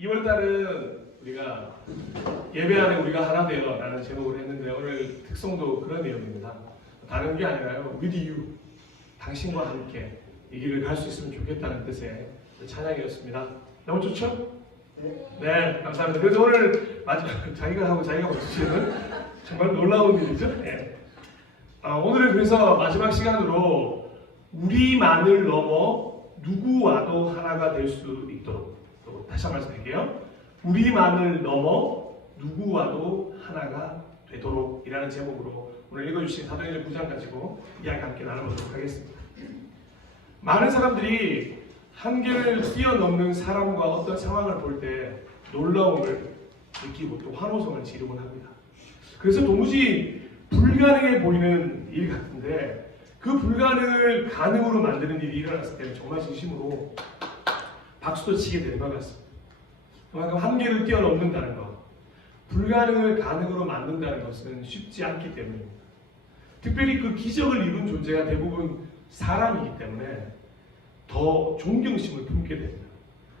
2월달은 우리가 예배 안에 우리가 하나 되어 라는 제목을 했는데 오늘 특성도 그런 내용입니다. 다른 게 아니라요. With you, 당신과 함께 이 길을 갈 수 있으면 좋겠다는 뜻의 찬양이었습니다. 너무 좋죠? 네, 감사합니다. 그래서 오늘 자기가 하고 자기가 맞추시는 정말 놀라운 일이죠. 네. 오늘은 그래서 마지막 시간으로 우리만을 넘어 누구와도 하나가 될 수 있도록, 또 다시 한번 말씀드릴게요. 우리만을 넘어 누구와도 하나가 되도록 이라는 제목으로 오늘 읽어주신 사도행전 9장 가지고 이야기 함께 나눠보도록 하겠습니다. 많은 사람들이 한계를 뛰어넘는 사람과 어떤 상황을 볼 때 놀라움을 느끼고 또 환호성을 지르곤 합니다. 그래서 도무지 불가능해 보이는 일 같은데 그 불가능을 가능으로 만드는 일이 일어났을 때는 정말 진심으로 박수도 치게 되는 것 같습니다. 그만큼 한계를 뛰어넘는다는 것, 불가능을 가능으로 만든다는 것은 쉽지 않기 때문입니다. 특별히 그 기적을 이룬 존재가 대부분 사람이기 때문에 더 존경심을 품게 됩니다.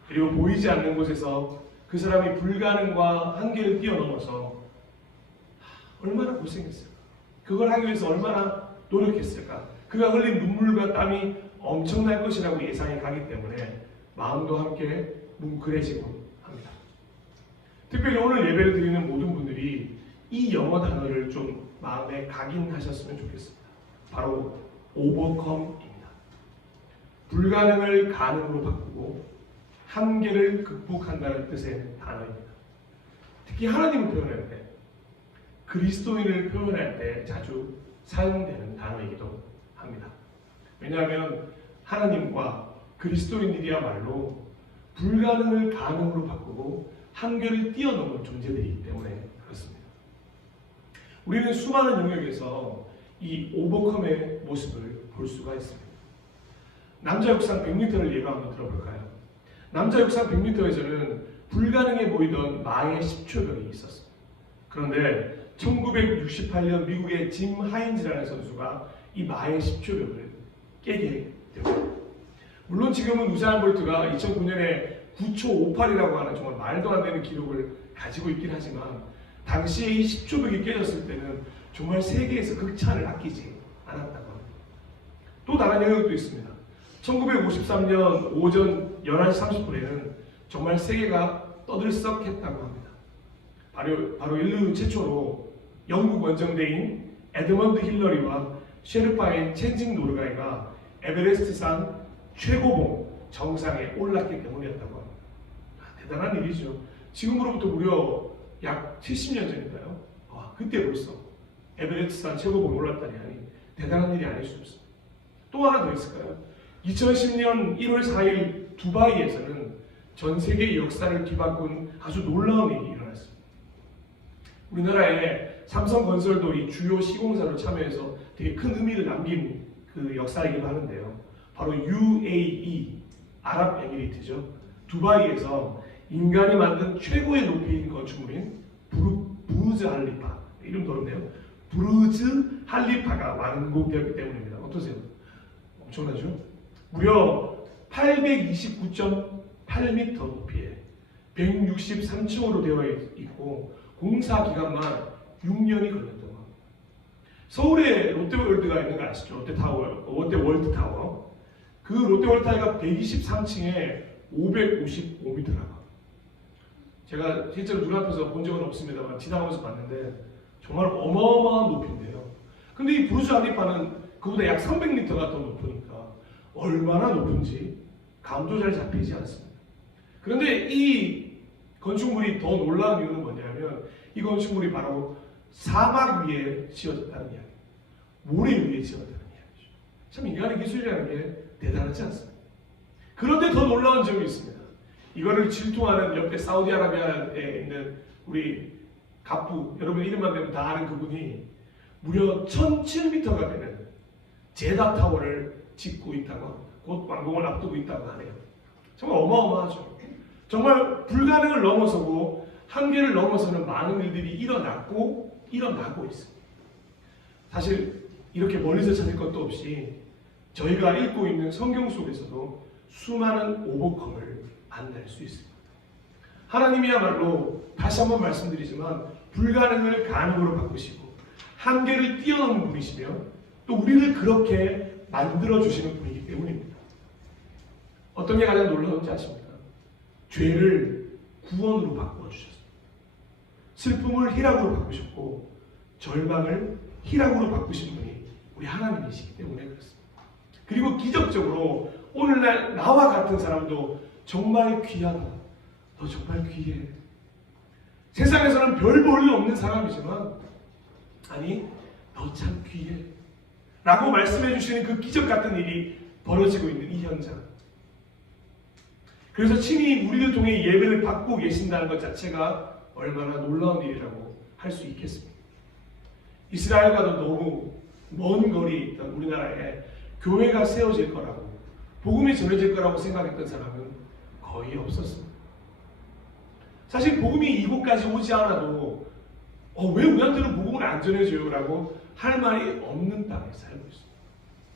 그리고 보이지 않는 곳에서 그 사람이 불가능과 한계를 뛰어넘어서 얼마나 고생했을까? 그걸 하기 위해서 얼마나 노력했을까? 그가 흘린 눈물과 땀이 엄청날 것이라고 예상이 가기 때문에 마음도 함께 뭉클해지고 합니다. 특별히 오늘 예배를 드리는 모든 분들이 이 영어 단어를 좀 마음에 각인하셨으면 좋겠습니다. 바로 overcome입니다. 불가능을 가능으로 바꾸고 한계를 극복한다는 뜻의 단어입니다. 특히 하나님을 표현할 때, 그리스도인을 표현할 때 자주 사용되는 단어이기도 합니다. 왜냐하면 하나님과 그리스도인들이야말로 불가능을 가능으로 바꾸고 한계를 뛰어넘은 존재들이기 때문에 그렇습니다. 우리는 수많은 영역에서 이 오버컴의 모습을 볼 수가 있습니다. 남자 육상 100m를 예로 한번 들어볼까요? 남자 육상 100m에서는 불가능해 보이던 마의 10초벽이 있었습니다. 그런데 1968년 미국의 짐 하인즈라는 선수가 이 마의 10초벽을 깨게 됩니다. 물론 지금은 우사인 볼트가 2009년에 9초 58이라고 하는 정말 말도 안 되는 기록을 가지고 있긴 하지만 당시에 이 10초벽이 깨졌을 때는 정말 세계에서 극찬을 아끼지 않았다고 합니다. 또 다른 영역도 있습니다. 1953년 오전 11시 30분에는 정말 세계가 떠들썩했다고 합니다. 바로 인류 최초로 영국 원정대인 에드먼드 힐러리와 셰르파인 첸징 노르가이가 에베레스트산 최고봉 정상에 올랐기 때문이었다고 합니다. 대단한 일이죠. 지금으로부터 무려 약 70년 전인가요? 그때 벌써 에베레스트산 최고봉에 올랐다니 하니 대단한 일이 아닐 수 없습니다. 또 하나 더 있을까요? 2010년 1월 4일 두바이에서는 전 세계의 역사를 뒤바꾼 아주 놀라운 일이 일어났습니다. 우리나라의 삼성건설도 이 주요 시공사로 참여해서 되게 큰 의미를 남긴 그 역사이기도 하는데요. 바로 UAE, 아랍에미리트죠. 두바이에서 인간이 만든 최고의 높이인 건축물인 부르즈 할리파, 이름도 어렵네요. 부르즈 할리파가 완공되었기 때문입니다. 어떠세요? 엄청나죠? 무려 829.8m 높이에 163층으로 되어 있고 공사 기간만 6년이 걸렸다고 합니다. 서울에 롯데월드가 있는 거 아시죠? 롯데월드타워. 그 롯데월드타워가 123층에 555m라고. 제가 실제로 눈앞에서 본 적은 없습니다만 지나가면서 봤는데 정말 어마어마한 높이인데요. 근데 이 부르즈 할리파는 그보다 약 300m가 더 높으니까 얼마나 높은지 감도 잘 잡히지 않습니다. 그런데 이 건축물이 더 놀라운 이유는 뭐냐면 이 건축물이 바로 사막 위에 지어졌다는 이야기, 모래 위에 지어졌다는 이야기죠. 참 인간의 기술이라는 게 대단하지 않습니까? 그런데 더 놀라운 점이 있습니다. 이거를 질투하는 옆에 사우디아라비아에 있는 우리 갑부, 여러분 이름만 되면 다 아는 그분이 무려 1007m가 되는 제다타워를 짓고 있다고 합니다. 곧 완공을 앞두고 있다고 하네요. 정말 어마어마하죠. 정말 불가능을 넘어서고 한계를 넘어서는 많은 일들이 일어나고 있습니다. 사실 이렇게 멀리서 찾을 것도 없이 저희가 읽고 있는 성경 속에서도 수많은 오버컴을 만날 수 있습니다. 하나님이야말로 다시 한번 말씀드리지만 불가능을 가능으로 바꾸시고 한계를 뛰어넘는 분이시며 또 우리를 그렇게 만들어주시는 분이기 때문입니다. 어떤 게 가장 놀라운지 아십니까? 죄를 구원으로 바꾸어 주셨습니다. 슬픔을 희락으로 바꾸셨고 절망을 희락으로 바꾸신 분이 우리 하나님이시기 때문에 그렇습니다. 그리고 기적적으로 오늘날 나와 같은 사람도 정말 귀하다. 너 정말 귀해. 세상에서는 별 볼일 없는 사람이지만 아니 너 참 귀해 라고 말씀해 주시는 그 기적 같은 일이 벌어지고 있는 이 현장. 그래서 친히 우리를 통해 예배를 받고 계신다는 것 자체가 얼마나 놀라운 일이라고 할 수 있겠습니까? 이스라엘과도 너무 먼 거리에 있던 우리나라에 교회가 세워질 거라고 복음이 전해질 거라고 생각했던 사람은 거의 없었습니다. 사실 복음이 이곳까지 오지 않아도 왜 우리한테는 복음을 안 전해줘요? 라고 할 말이 없는 땅에 살고 있습니다.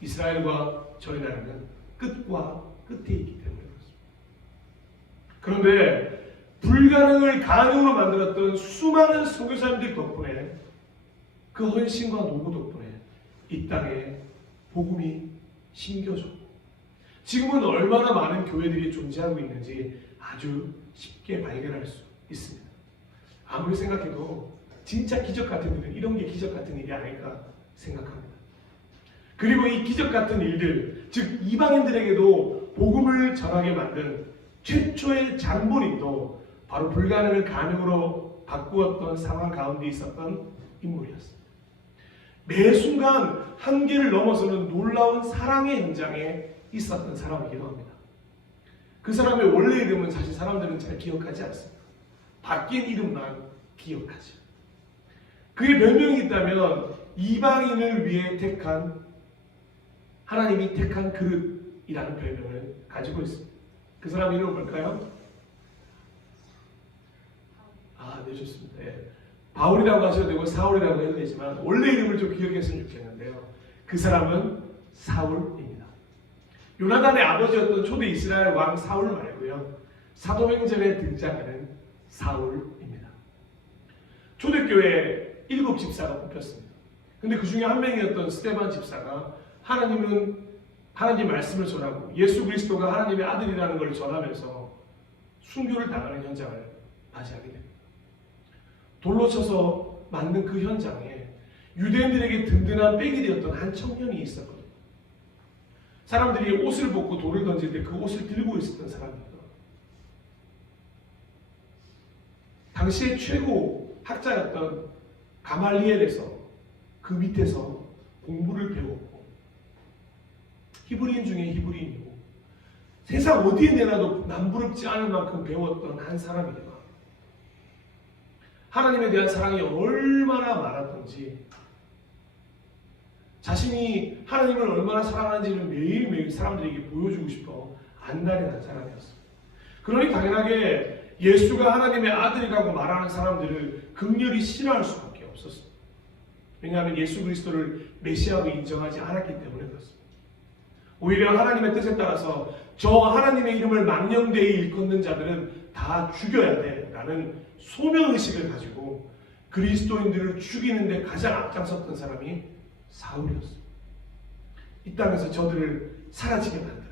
이스라엘과 저희 나라는 끝과 끝에 있기 때문에 그렇습니다. 그런데 불가능을 가능으로 만들었던 수많은 선교사님들 덕분에 그 헌신과 노고 덕분에 이 땅에 복음이 심겨졌고 지금은 얼마나 많은 교회들이 존재하고 있는지 아주 쉽게 발견할 수 있습니다. 아무리 생각해도 진짜 기적 같은 일은 이런 게 기적 같은 일이 아닐까 생각합니다. 그리고 이 기적 같은 일들, 즉 이방인들에게도 복음을 전하게 만든 최초의 장본인도 바로 불가능을 가능으로 바꾸었던 상황 가운데 있었던 인물이었습니다. 매 순간 한계를 넘어서는 놀라운 사랑의 현장에 있었던 사람이기도 합니다. 그 사람의 원래 이름은 사실 사람들은 잘 기억하지 않습니다. 바뀐 이름만 기억하죠. 그의 별명이 있다면 이방인을 위해 택한 하나님이 택한 그릇이라는 별명을 가지고 있습니다. 그 사람 이름은 뭘까요? 네, 좋습니다. 예. 바울이라고 하셔도 되고 사울이라고 해도 되지만 원래 이름을 좀 기억했으면 좋겠는데요. 그 사람은 사울입니다. 요나단의 아버지였던 초대 이스라엘 왕 사울 말고요. 사도행전에 등장하는 사울입니다. 초대교회 7 집사가 뽑혔습니다. 근데 그 중에 한 명이었던 스데반 집사가 하나님 말씀을 전하고 예수 그리스도가 하나님의 아들이라는 걸 전하면서 순교를 당하는 현장을 맞이하게 됩니다. 돌로 쳐서 맞는 그 현장에 유대인들에게 든든한 백이 되었던 한 청년이 있었거든요. 사람들이 옷을 벗고 돌을 던질 때 그 옷을 들고 있었던 사람입니다. 당시의 최고 학자였던 가말리엘에서 그 밑에서 공부를 배웠고 히브리인 중에 히브리인이고 세상 어디에 내놔도 남부럽지 않을 만큼 배웠던 한 사람이다. 하나님에 대한 사랑이 얼마나 많았던지 자신이 하나님을 얼마나 사랑하는지를 매일매일 사람들에게 보여주고 싶어 안달이 사람이었어요. 그러니 당연하게 예수가 하나님의 아들이라고 말하는 사람들을 극렬히 싫어할 수밖에 없었어요. 왜냐하면 예수 그리스도를 메시아로 인정하지 않았기 때문에 그렇습니다. 오히려 하나님의 뜻에 따라서 저 하나님의 이름을 망령되이 일컫는 자들은 다 죽여야 돼 라는 소명의식을 가지고 그리스도인들을 죽이는 데 가장 앞장섰던 사람이 사울이었습니다. 이 땅에서 저들을 사라지게 만들어요.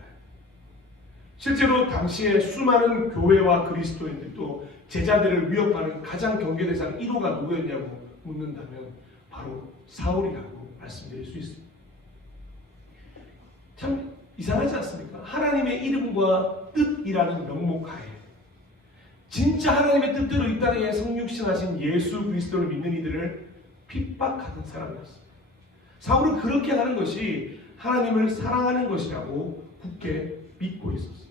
실제로 당시에 수많은 교회와 그리스도인들 또 제자들을 위협하는 가장 경계 대상 1호가 누구였냐고 묻는다면 바로 사울이라고 말씀드릴 수 있습니다. 참 이상하지 않습니까? 하나님의 이름과 뜻이라는 명목하에 진짜 하나님의 뜻대로 이 땅에 성육신하신 예수 그리스도를 믿는 이들을 핍박하던 사람이었습니다. 사울은 그렇게 하는 것이 하나님을 사랑하는 것이라고 굳게 믿고 있었습니다.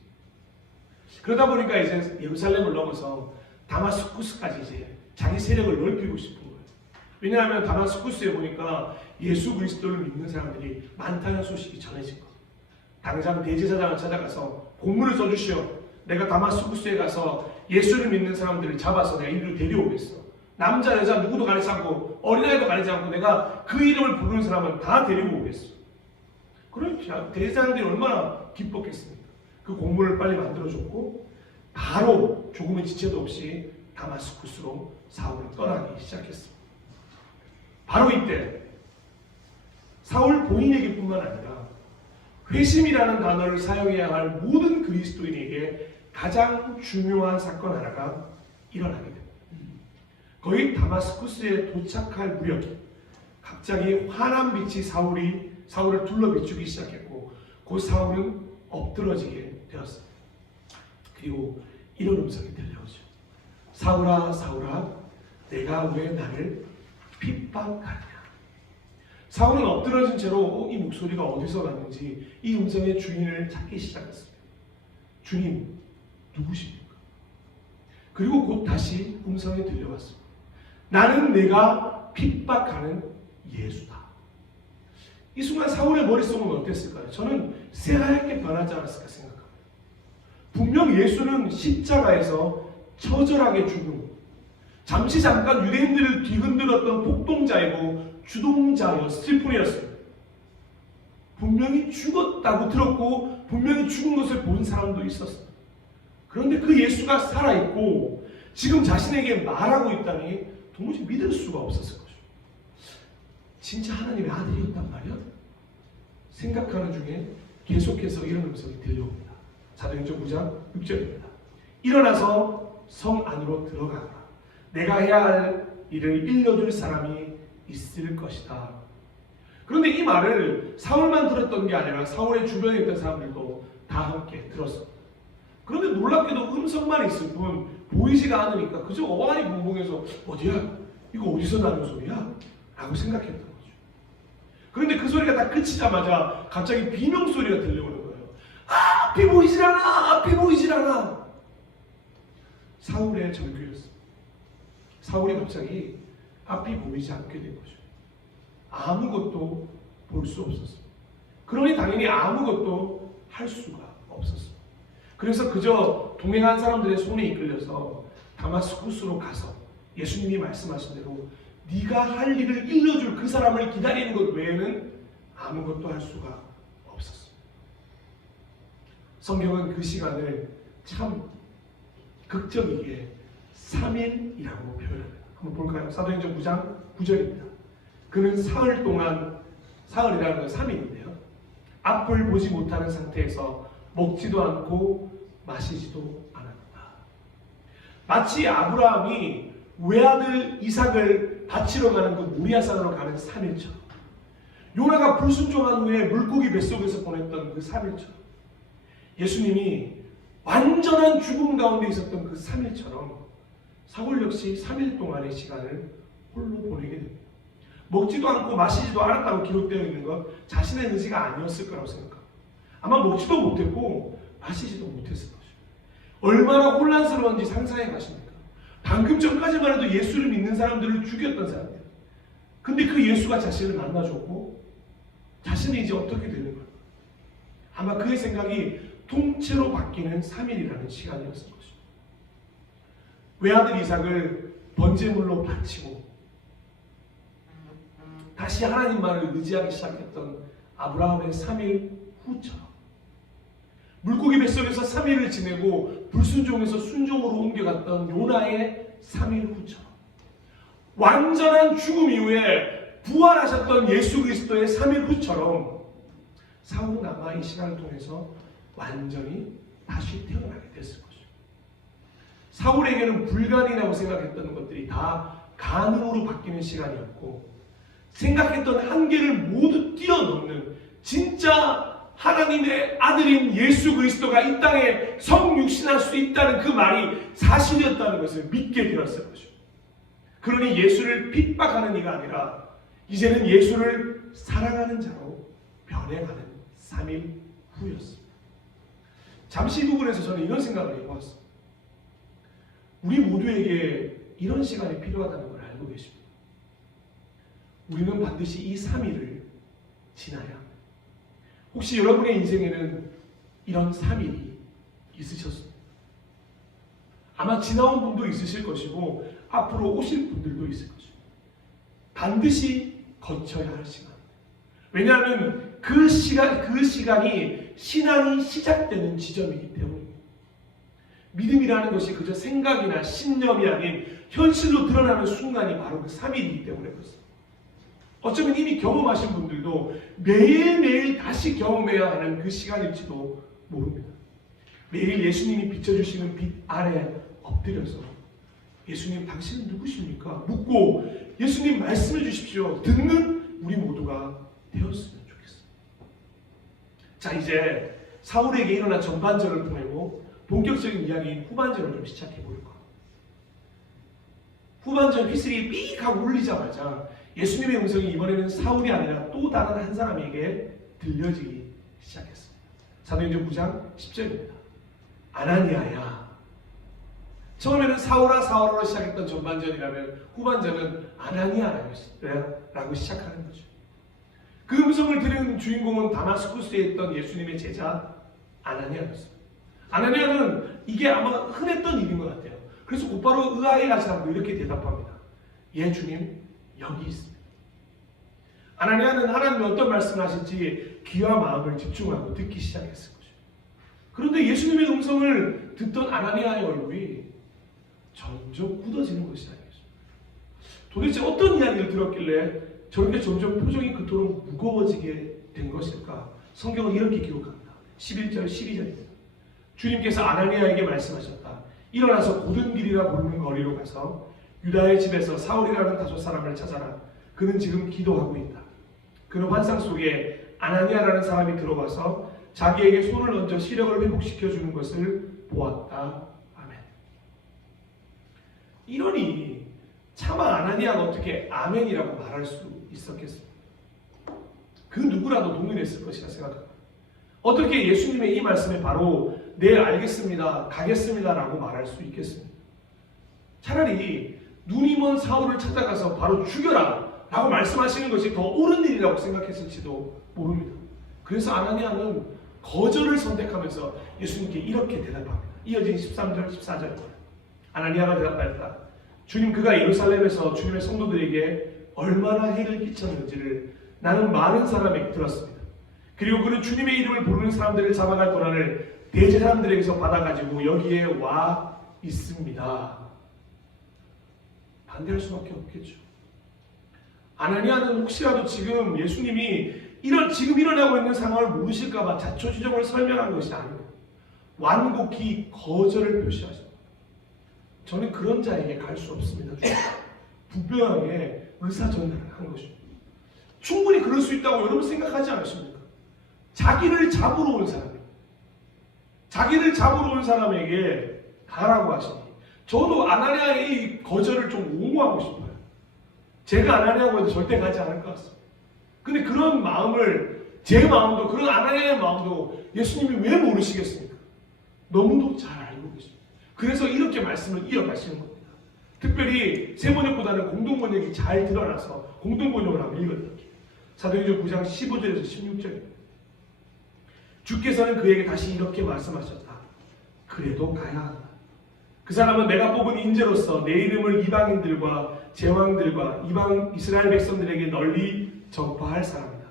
그러다 보니까 이제 예루살렘을 넘어서 다마스쿠스까지 이제 자기 세력을 넓히고 싶은 거예요. 왜냐하면 다마스쿠스에 보니까 예수 그리스도를 믿는 사람들이 많다는 소식이 전해진 거예요. 당장 대제사장을 찾아가서 공문을 써주시오. 내가 다마스쿠스에 가서 예수를 믿는 사람들을 잡아서 내가 이리로 데려오겠어. 남자 여자 누구도 가리지 않고 어린아이도 가리지 않고 내가 그 이름을 부르는 사람은 다 데리고 오겠어. 그러니까 대제사장들이 얼마나 기뻤겠습니까? 그 공문을 빨리 만들어줬고 바로 조금의 지체도 없이 다마스쿠스로 사울을 떠나기 시작했습니다. 바로 이때 사울 본인에게뿐만 아니라 회심이라는 단어를 사용해야 할 모든 그리스도인에게 가장 중요한 사건 하나가 일어나게 됩니다. 거의 다마스쿠스에 도착할 무렵 갑자기 환한 빛이 사울을 둘러 비추기 시작했고 곧 사울은 엎드러지게 되었습니다. 그리고 이런 음성이 들려오죠. 사울아 사울아 내가 왜 나를 핍박하냐. 사울은 엎드러진 채로 이 목소리가 어디서 났는지 이 음성의 주인을 찾기 시작했습니다. 주님 누구십니까? 그리고 곧 다시 음성이 들려왔습니다. 나는 내가 핍박하는 예수다. 이 순간 사울의 머릿속은 어땠을까요? 저는 새하얗게 변하지 않았을까 생각합니다. 분명 예수는 십자가에서 처절하게 죽은 잠깐 유대인들을 뒤흔들었던 폭동자이고 주동자였을 뿐이었습니다. 분명히 죽었다고 들었고 분명히 죽은 것을 본 사람도 있었습니다. 그런데 그 예수가 살아있고 지금 자신에게 말하고 있다니 도무지 믿을 수가 없었을 것이죠. 진짜 하나님의 아들이었단 말이야? 생각하는 중에 계속해서 이런 음성이 들려옵니다. 사도행전 9장 6절입니다. 일어나서 성 안으로 들어가라. 내가 해야 할 일을 일러줄 사람이 있을 것이다. 그런데 이 말을 사울만 들었던 게 아니라 사울의 주변에 있던 사람들도 다 함께 들었습니다. 그런데 놀랍게도 음성만 있을 뿐 보이지가 않으니까 그저 어안이 붕붕해서 어디야? 이거 어디서 나는 소리야? 라고 생각했던 거죠. 그런데 그 소리가 다 그치자마자 갑자기 비명소리가 들려오는 거예요. 앞이 보이질 않아! 앞이 보이질 않아! 사울의 절규였습니다. 사울이 갑자기 앞이 보이지 않게 된 거죠. 아무것도 볼 수 없었습니다. 그러니 당연히 아무것도 할 수가 없었습니다. 그래서 그저 동행한 사람들의 손에 이끌려서 다마스쿠스로 가서 예수님이 말씀하신 대로 네가 할 일을 일러줄 그 사람을 기다리는 것 외에는 아무것도 할 수가 없었습니다. 성경은 그 시간을 참 극적이게 3일이라고 표현합니다. 한번 볼까요? 사도행전 9장 9절입니다. 그는 사흘 동안, 사흘이라는 건 3일인데요. 앞을 보지 못하는 상태에서 먹지도 않고 마시지도 않았다. 마치 아브라함이 외아들 이삭을 바치러 가는 그 모리아산으로 가는 3일처럼, 요나가 불순종한 후에 물고기 뱃속에서 보냈던 그 3일처럼, 예수님이 완전한 죽음 가운데 있었던 그 3일처럼 사울 역시 3일 동안의 시간을 홀로 보내게 됩니다. 먹지도 않고 마시지도 않았다고 기록되어 있는 것 자신의 의지가 아니었을 거라고 생각합니다. 아마 먹지도 못했고 마시지도 못했을 것입니다. 얼마나 혼란스러운지 상상해 가십니까? 방금 전까지만 해도 예수를 믿는 사람들을 죽였던 사람들. 근데 그 예수가 자신을 만나줬고 자신이 이제 어떻게 되는 걸까? 아마 그의 생각이 통째로 바뀌는 3일이라는 시간이었을 것입니다. 외아들 이삭을 번제물로 바치고 다시 하나님만을 의지하기 시작했던 아브라함의 3일 후처럼, 물고기 뱃속에서 3일을 지내고 불순종에서 순종으로 옮겨갔던 요나의 3일 후처럼, 완전한 죽음 이후에 부활하셨던 예수 그리스도의 3일 후처럼 사울은 아마 이 시간을 통해서 완전히 다시 태어나게 됐을 것입니다. 사울에게는 불가능이라고 생각했던 것들이 다 가능으로 바뀌는 시간이었고, 생각했던 한계를 모두 뛰어넘는 진짜 하나님의 아들인 예수 그리스도가 이 땅에 성육신할 수 있다는 그 말이 사실이었다는 것을 믿게 되었을 것입니다. 그러니 예수를 핍박하는 이가 아니라 이제는 예수를 사랑하는 자로 변해가는 3일 후였습니다. 잠시 이 부분에서 저는 이런 생각을 해보았습니다. 우리 모두에게 이런 시간이 필요하다는 걸 알고 계십니다. 우리는 반드시 이 3일을 지나야 합니다. 혹시 여러분의 인생에는 이런 3일이 있으셨습니까? 아마 지나온 분도 있으실 것이고 앞으로 오실 분들도 있을 것입니다. 반드시 거쳐야 할 시간. 왜냐하면 그 시간이 신앙이 시작되는 지점이기 때문입니다. 믿음이라는 것이 그저 생각이나 신념이 아닌 현실로 드러나는 순간이 바로 그 3일이기 때문에 그렇습니다. 어쩌면 이미 경험하신 분들도 매일매일 다시 경험해야 하는 그 시간일지도 모릅니다. 매일 예수님이 비춰주시는 빛 아래 엎드려서 예수님 당신은 누구십니까? 묻고 예수님 말씀해 주십시오. 듣는 우리 모두가 되었으면 좋겠습니다. 자, 이제 사울에게 일어난 전반전을 보내고 본격적인 이야기인 후반전을 좀 시작해 볼까. 후반전 휘슬이 삐익 하고 울리자마자 예수님의 음성이 이번에는 사울이 아니라 또 다른 한 사람에게 들려지기 시작했습니다. 사도행전 9장 10절입니다. 아나니아야. 처음에는 사울아 사울아로 시작했던 전반전이라면 후반전은 아나니아라고 시작하는 거죠. 그 음성을 들은 주인공은 다마스쿠스에 있던 예수님의 제자 아나니아였습니다. 아나니아는 이게 아마 흔했던 일인 것 같아요. 그래서 곧바로 의아해 하시라고 이렇게 대답합니다. 예, 주님, 여기 있습니다. 아나니아는 하나님이 어떤 말씀을 하실지 귀와 마음을 집중하고 듣기 시작했을 거죠. 그런데 예수님의 음성을 듣던 아나니아의 얼굴이 점점 굳어지는 것이 아니겠습니까? 도대체 어떤 이야기를 들었길래 저렇게 점점 표정이 그토록 무거워지게 된 것일까? 성경은 이렇게 기록합니다. 11절, 12절입니다. 주님께서 아나니아에게 말씀하셨다. 일어나서 고든 길이라 부르는 거리로 가서 유다의 집에서 사울이라는 다섯 사람을 찾아라. 그는 지금 기도하고 있다. 그는 환상 속에 아나니아라는 사람이 들어와서 자기에게 손을 얹어 시력을 회복시켜 주는 것을 보았다. 아멘. 이러니 차마 아나니아가 어떻게 아멘이라고 말할 수 있었겠습니까? 그 누구라도 동의했을 것이라 생각합니다. 어떻게 예수님의 이 말씀에 바로 네 알겠습니다, 가겠습니다 라고 말할 수 있겠습니까? 차라리 눈이 먼 사울을 찾아가서 바로 죽여라 라고 말씀하시는 것이 더 옳은 일이라고 생각했을지도 모릅니다. 그래서 아나니아는 거절을 선택하면서 예수님께 이렇게 대답합니다. 이어진 13절, 14절. 아나니아가 대답하였다. 주님, 그가 예루살렘에서 주님의 성도들에게 얼마나 해를 끼쳤는지를 나는 많은 사람에게 들었습니다. 그리고 그는 주님의 이름을 부르는 사람들을 잡아갈 권한을 대제사장들에게서 받아가지고 여기에 와 있습니다. 반대할 수밖에 없겠죠. 아나니아는 혹시라도 지금 예수님이 지금 일어나고 있는 상황을 모르실까봐 자초지종을 설명한 것이 아니고 완곡히 거절을 표시하십니다. 저는 그런 자에게 갈 수 없습니다. 분명하게 의사전달을 한 것입니다. 충분히 그럴 수 있다고 여러분 생각하지 않으십니까? 자기를 잡으러 온 사람입니다. 자기를 잡으러 온 사람에게 가라고 하시니 저도 아나니아의 이 거절을 좀 옹호하고 싶어요. 제가 아나니아고 해도 절대 가지 않을 것 같습니다. 근데 그런 마음을, 제 마음도, 그런 아나니아의 마음도 예수님이 왜 모르시겠습니까? 너무도 잘 알고 계십니다. 그래서 이렇게 말씀을 이어가시는 겁니다. 특별히 세번역보다는 공동번역이 잘 드러나서 공동번역을 한번 읽어드릴게요. 사도행전 9장 15절에서 16절입니다. 주께서는 그에게 다시 이렇게 말씀하셨다. 그래도 가야 한다. 그 사람은 내가 뽑은 인재로서 내 이름을 이방인들과 제왕들과 이방 이스라엘 백성들에게 널리 전파할 사람이다.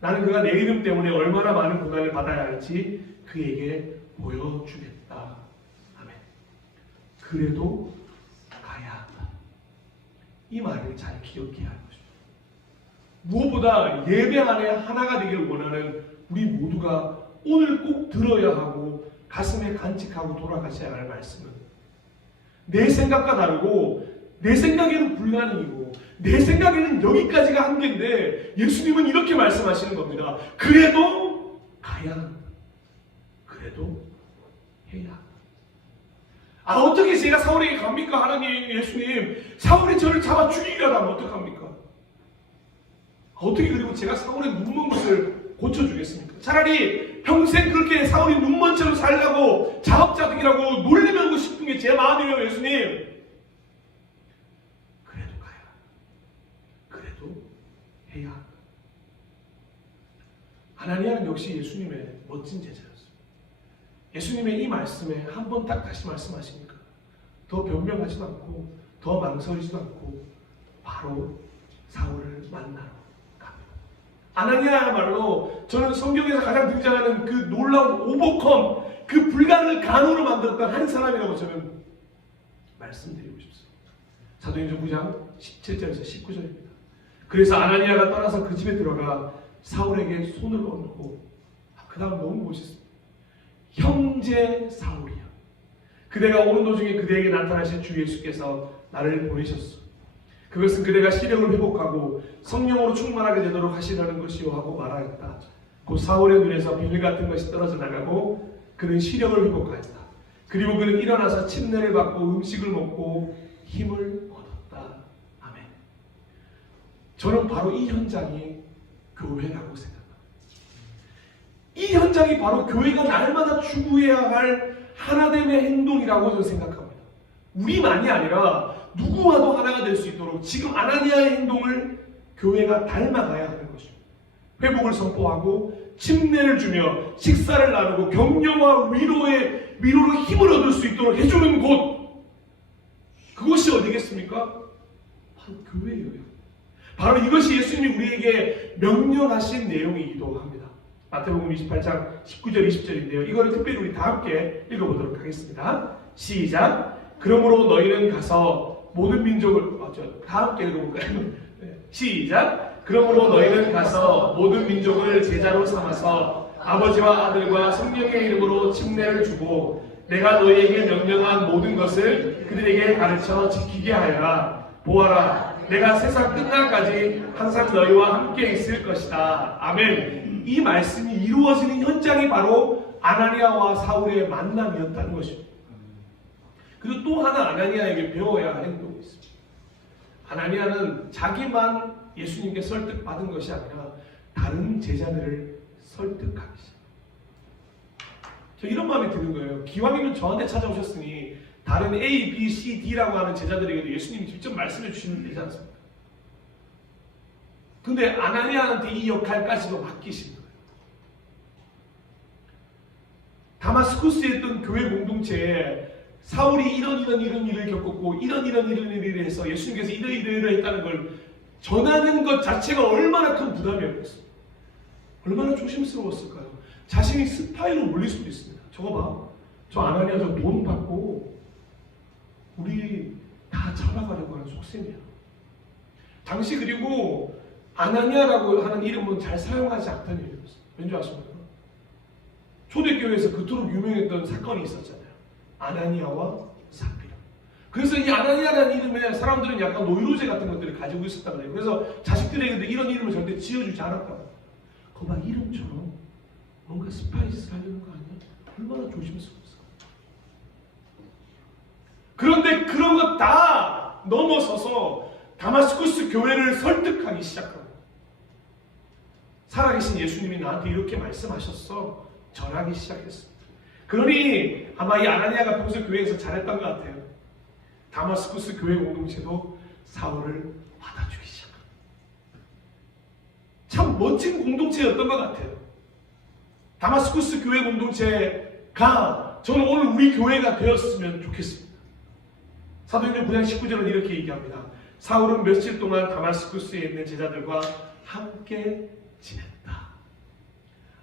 나는 그가 내 이름 때문에 얼마나 많은 고난을 받아야 할지 그에게 보여주겠다. 아멘. 그래도 가야 한다. 이 말을 잘 기억해야 할 것입니다. 무엇보다 예배 안에 하나가 되길 원하는 우리 모두가 오늘 꼭 들어야 하고 가슴에 간직하고 돌아가셔야 할 말씀은 내 생각과 다르고 내 생각에는 불가능이고 내 생각에는 여기까지가 한계인데 예수님은 이렇게 말씀하시는 겁니다. 그래도 가야 한다. 그래도 해야 한다. 어떻게 제가 사울에게 갑니까? 하나님, 예수님, 사울이 저를 잡아 죽이려고 하면 어떡합니까? 어떻게 그리고 제가 사울의 눈먼 것을 고쳐주겠습니까? 차라리 평생 그렇게 사울이 눈먼 채로 살라고 자업자득이라고 놀리면고 싶은 게 제 마음이에요. 예수님, 그래도 가야 한다. 그래도 해야 한다. 아나니아는 역시 예수님의 멋진 제자였습니다. 예수님의 이 말씀에 한 번 딱 다시 말씀하시니까 더 변명하지도 않고 더 망설이지도 않고 바로 사울을 만나러 아나니아야말로 저는 성경에서 가장 등장하는 그 놀라운 오버컴, 그 불가능을 가능으로 만들었던 한 사람이라고 저는 말씀드리고 싶습니다. 사도행전 9장 17절에서 19절입니다. 그래서 아나니아가 떠나서 그 집에 들어가 사울에게 손을 얹고, 그 다음 너무 멋있습니다. 형제 사울이여, 그대가 오는 도중에 그대에게 나타나신 주 예수께서 나를 보내셨소. 그것은 그대가 시력을 회복하고 성령으로 충만하게 되도록 하시라는 것이요 하고 말하였다. 곧 사울의 눈에서 비늘 같은 것이 떨어져 나가고 그는 시력을 회복하였다. 그리고 그는 일어나서 침례를 받고 음식을 먹고 힘을 얻었다. 아멘. 저는 바로 이 현장이 교회라고 생각합니다. 이 현장이 바로 교회가 날마다 추구해야 할 하나됨의 행동이라고 저는 생각합니다. 우리만이 아니라 누구와도 하나가 될 수 있도록 지금 아나니아의 행동을 교회가 닮아가야 하는 것입니다. 회복을 선포하고 침례를 주며 식사를 나누고 격려와 위로로 힘을 얻을 수 있도록 해주는 곳, 그것이 어디겠습니까? 바로 교회예요. 바로 이것이 예수님이 우리에게 명령하신 내용이기도 합니다. 마태복음 28장 19절 20절인데요. 이거를 특별히 우리 다 함께 읽어보도록 하겠습니다. 시작. 그러므로 너희는 가서 모든 민족을 다 함께 읽어볼까요? 시작. 그러므로 너희는 가서 모든 민족을 제자로 삼아서 아버지와 아들과 성령의 이름으로 침례를 주고 내가 너희에게 명령한 모든 것을 그들에게 가르쳐 지키게 하여라. 보아라, 내가 세상 끝날까지 항상 너희와 함께 있을 것이다. 아멘. 이 말씀이 이루어지는 현장이 바로 아나니아와 사울의 만남이었다는 것입니다. 그리고 또 하나 아나니아에게 배워야 할 행동이 있습니다. 아나니아는 자기만 예수님께 설득받은 것이 아니라 다른 제자들을 설득하기 시작합니다. 저 이런 마음이 드는 거예요. 기왕이면 저한테 찾아오셨으니 다른 A, B, C, D라고 하는 제자들에게도 예수님이 직접 말씀해 주시면 되지 않습니까? 근데 아나니아한테 이 역할까지도 맡기신 거예요. 다마스쿠스에 있던 교회 공동체에 사울이 이런 일을 겪었고 이런 일을 해서 예수님께서 이러했다는 걸 전하는 것 자체가 얼마나 큰 부담이었겠어요. 얼마나 조심스러웠을까요? 자신이 스파이로 몰릴 수도 있습니다. 저거 봐, 저 아나니아 저 돈 받고 우리 다 잡아가려고 하는 속셈이야. 당시 그리고 아나니아라고 하는 이름은 잘 사용하지 않던 이름이었어요. 왠지 아십니까? 초대교회에서 그토록 유명했던 사건이 있었잖아요. 아나니아와 삽비라. 그래서 이 아나니아라는 이름에 사람들은 약간 노이로제 같은 것들을 가지고 있었다고 해요. 그래서 자식들에게도 이런 이름을 절대 지어주지 않았다고. 그거 막 이름처럼 뭔가 스파이스 하려는 거 아니야? 얼마나 조심스러웠을까. 그런데 그런 것 다 넘어서서 다마스쿠스 교회를 설득하기 시작합니다. 살아계신 예수님이 나한테 이렇게 말씀하셨어. 전하기 시작했습니다. 그러니 아마 이 아나니아가 평소 교회에서 잘했던 것 같아요. 다마스쿠스 교회 공동체도 사울을 받아주기 시작합니다. 참 멋진 공동체였던 것 같아요. 다마스쿠스 교회 공동체가 저는 오늘 우리 교회가 되었으면 좋겠습니다. 사도행전 9장 19절은 이렇게 얘기합니다. 사울은 며칠 동안 다마스쿠스에 있는 제자들과 함께 지냈다.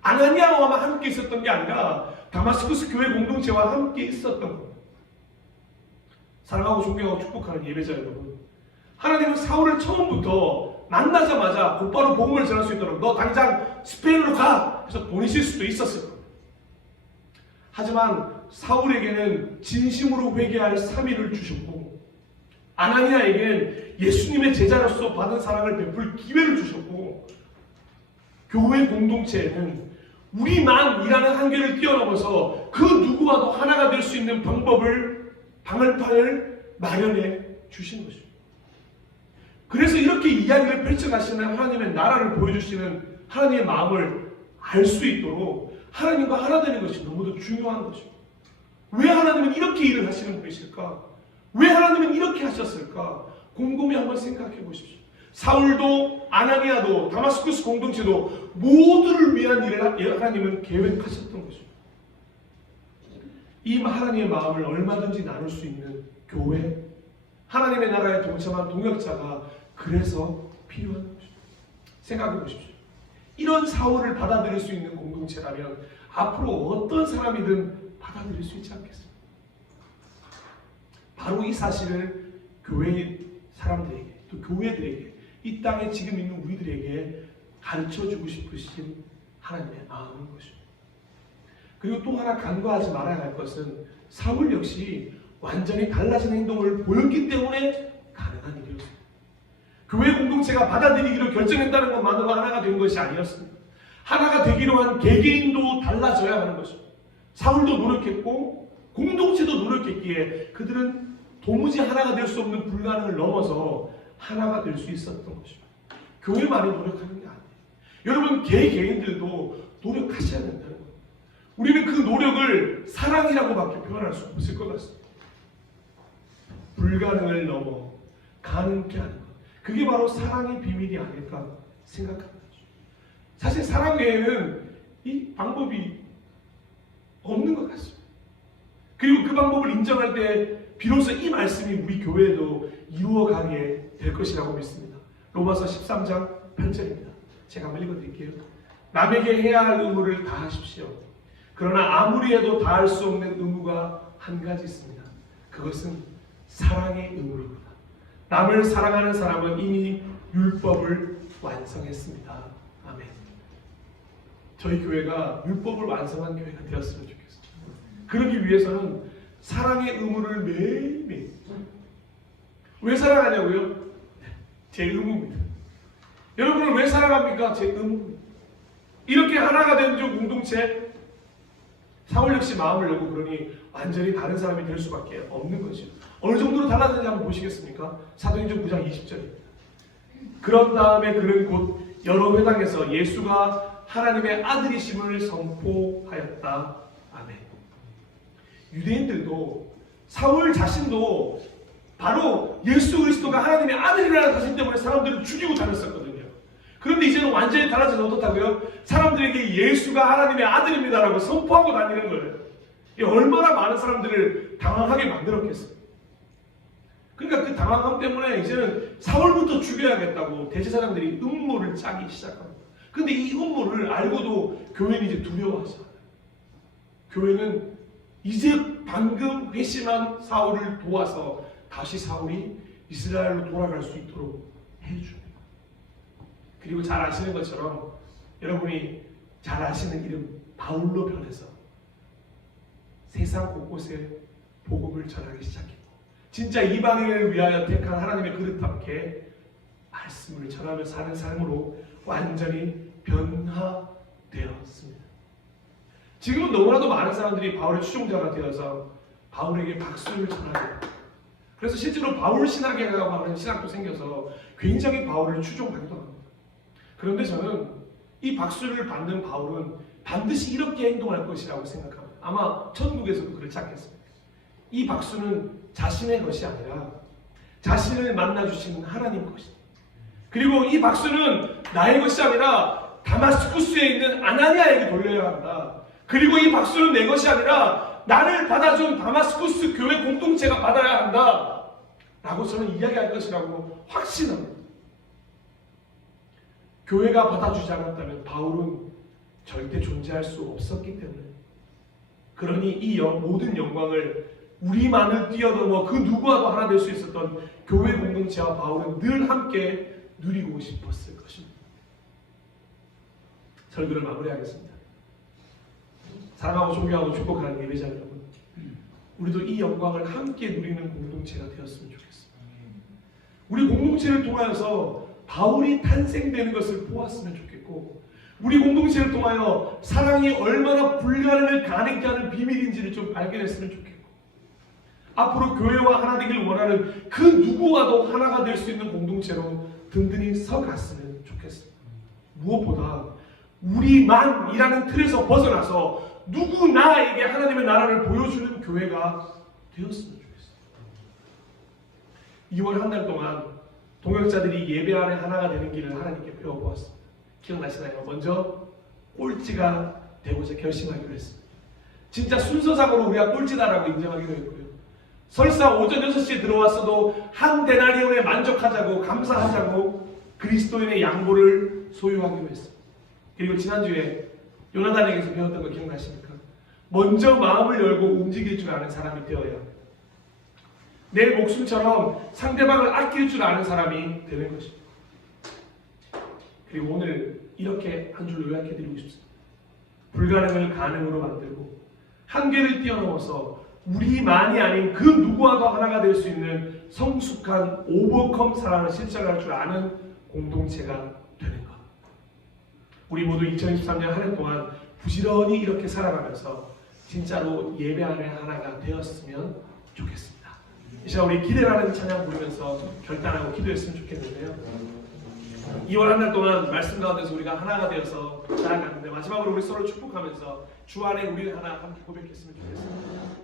아나니아와 함께 있었던 게 아니라 다마스쿠스 교회 공동체와 함께 있었던 겁니다. 사랑하고 존경하고 축복하는 예배자 여러분, 하나님은 사울을 처음부터 만나자마자 곧바로 복음을 전할 수 있도록 너 당장 스페인으로 가! 해서 보내실 수도 있었을 겁니다. 하지만 사울에게는 진심으로 회개할 3일을 주셨고 아나니아에게는 예수님의 제자로서 받은 사랑을 베풀 기회를 주셨고 교회 공동체에는 우리만 이라는 한계를 뛰어넘어서 그 누구와도 하나가 될 수 있는 방을판을 마련해 주신 것입니다. 그래서 이렇게 이야기를 펼쳐가시는 하나님의 나라를 보여주시는 하나님의 마음을 알 수 있도록 하나님과 하나 되는 것이 너무도 중요한 것입니다. 왜 하나님은 이렇게 일을 하시는 분이실까? 왜 하나님은 이렇게 하셨을까? 곰곰이 한번 생각해 보십시오. 사울도 아나니아도 다마스쿠스 공동체도 모두를 위한 일을 하나님은 계획하셨던 것입니다. 이 하나님의 마음을 얼마든지 나눌 수 있는 교회, 하나님의 나라에 동참한 동역자가 그래서 필요한 것입니다. 생각해 보십시오. 이런 사울을 받아들일 수 있는 공동체라면 앞으로 어떤 사람이든 받아들일 수 있지 않겠습니까? 바로 이 사실을 교회 사람들에게 또 교회들에게 이 땅에 지금 있는 우리들에게 가르쳐주고 싶으신 하나님의 마음인 것입니다. 그리고 또 하나 간과하지 말아야 할 것은 사울 역시 완전히 달라진 행동을 보였기 때문에 가능한 일이었습니다. 교회 공동체가 받아들이기로 결정했다는 것만으로 하나가 된 것이 아니었습니다. 하나가 되기로 한 개개인도 달라져야 하는 것입니다. 사울도 노력했고 공동체도 노력했기에 그들은 도무지 하나가 될 수 없는 불가능을 넘어서 하나가 될 수 있었던 것입니다. 교회만이 노력하는 게 아니에요. 여러분 개개인들도 노력하셔야 된다는 거예요. 우리는 그 노력을 사랑이라고밖에 표현할 수 없을 것 같습니다. 불가능을 넘어 가능케 하는 것. 그게 바로 사랑의 비밀이 아닐까 생각합니다. 사실 사랑 외에는 이 방법이 없는 것 같습니다. 그리고 그 방법을 인정할 때 비로소 이 말씀이 우리 교회에도 이루어가게 될 것이라고 믿습니다. 로마서 13장 8절입니다. 제가 한번 읽어드릴게요. 남에게 해야 할 의무를 다하십시오. 그러나 아무리 해도 다할 수 없는 의무가 한 가지 있습니다. 그것은 사랑의 의무입니다. 남을 사랑하는 사람은 이미 율법을 완성했습니다. 아멘. 저희 교회가 율법을 완성한 교회가 되었으면 좋겠습니다. 그러기 위해서는 사랑의 의무를 매일매일. 왜 사랑하냐고요? 제 의무입니다. 여러분을 왜 사랑합니까? 제 의무입니다. 이렇게 하나가 된 저 공동체, 사울 역시 마음을 열고 그러니 완전히 다른 사람이 될 수밖에 없는 것이죠. 어느 정도로 달라졌는지 한번 보시겠습니까? 사도행전 9장 20절입니다. 그런 다음에 그는 곧 여러 회당에서 예수가 하나님의 아들이심을 선포하였다. 아멘. 유대인들도 사울 자신도 바로 예수 그리스도가 하나님의 아들이라는 사실 때문에 사람들을 죽이고 다녔었거든요. 그런데 이제는 완전히 달라져서 어떻다고요? 사람들에게 예수가 하나님의 아들입니다라고 선포하고 다니는 거예요. 이게 얼마나 많은 사람들을 당황하게 만들었겠어요. 그러니까 그 당황함 때문에 이제는 사울부터 죽여야겠다고 대제사장들이 음모를 짜기 시작합니다. 근데 이 음모를 알고도 교회는 이제 두려워하지 않아요. 교회는 이제 방금 회심한 사울을 도와서 다시 사울이 이스라엘로 돌아갈 수 있도록 해줍니다. 그리고 잘 아시는 것처럼 여러분이 잘 아시는 이름 바울로 변해서 세상 곳곳에 복음을 전하기 시작했고 진짜 이방인을 위하여 택한 하나님의 그릇답게 말씀을 전하며 사는 삶으로 완전히 변화되었습니다. 지금은 너무나도 많은 사람들이 바울의 추종자가 되어서 바울에게 박수를 전하고 그래서 실제로 바울 신학이라고 하는 신학도 생겨서 굉장히 바울을 추종하기도 합니다. 그런데 저는 이 박수를 받는 바울은 반드시 이렇게 행동할 것이라고 생각합니다. 아마 천국에서도 그렇지 않겠습니까? 이 박수는 자신의 것이 아니라 자신을 만나주시는 하나님 것입니다. 그리고 이 박수는 나의 것이 아니라 다마스쿠스에 있는 아나니아에게 돌려야 한다. 그리고 이 박수는 내 것이 아니라 나를 받아준 다마스쿠스 교회 공동체가 받아야 한다. 라고 저는 이야기할 것이라고 확신합니다. 교회가 받아주지 않았다면 바울은 절대 존재할 수 없었기 때문에 그러니 이 모든 영광을 우리만을 뛰어넘어 그 누구와도 하나 될 수 있었던 교회 공동체와 바울은 늘 함께 누리고 싶었을 것입니다. 설교를 마무리하겠습니다. 사랑하고 존경하고 축복하는 예배자 여러분, 우리도 이 영광을 함께 누리는 공동체가 되었으면 좋겠습니다. 우리 공동체를 통하여서 바울이 탄생되는 것을 보았으면 좋겠고 우리 공동체를 통하여 사랑이 얼마나 불가능을 가능케 하는 비밀인지를 좀 발견했으면 좋겠고 앞으로 교회와 하나 되길 원하는 그 누구와도 하나가 될 수 있는 공동체로 든든히 서갔으면 좋겠습니다. 무엇보다 우리만이라는 틀에서 벗어나서 누구나에게 하나님의 나라를 보여주는 교회가 되었으면 좋겠습니다. 2월 한 달 동안 동역자들이 예배 안에 하나가 되는 길을 하나님께 배워보았습니다. 기억나시나요? 먼저 꼴찌가 되고자 결심하기로 했습니다. 진짜 순서상으로 우리가 꼴찌다라고 인정하기로 했고요. 설사 오전 6시에 들어왔어도 한 데나리온에 만족하자고 감사하자고 그리스도인의 양보를 소유하기로 했습니다. 그리고 지난주에 요나단에게서 배웠던 거 기억나십니까? 먼저 마음을 열고 움직일 줄 아는 사람이 되어야 합니다. 내 목숨처럼 상대방을 아낄 줄 아는 사람이 되는 것입니다. 그리고 오늘 이렇게 한 줄로 요약해드리고 싶습니다. 불가능을 가능으로 만들고 한계를 뛰어넘어서 우리만이 아닌 그 누구와도 하나가 될 수 있는 성숙한 오버컴 사랑을 실천할 줄 아는 공동체가 되는 것. 우리 모두 2023년 한 해 동안 부지런히 이렇게 살아가면서 진짜로 예배 안에 하나가 되었으면 좋겠습니다. 이 시간 우리 기대라는 찬양 부르면서 결단하고 기도했으면 좋겠는데요. 2월 한 달 동안 말씀 가운데서 우리가 하나가 되어서 살아갔는데 마지막으로 우리 서로 축복하면서 주 안에 우리 하나 함께 고백했으면 좋겠습니다.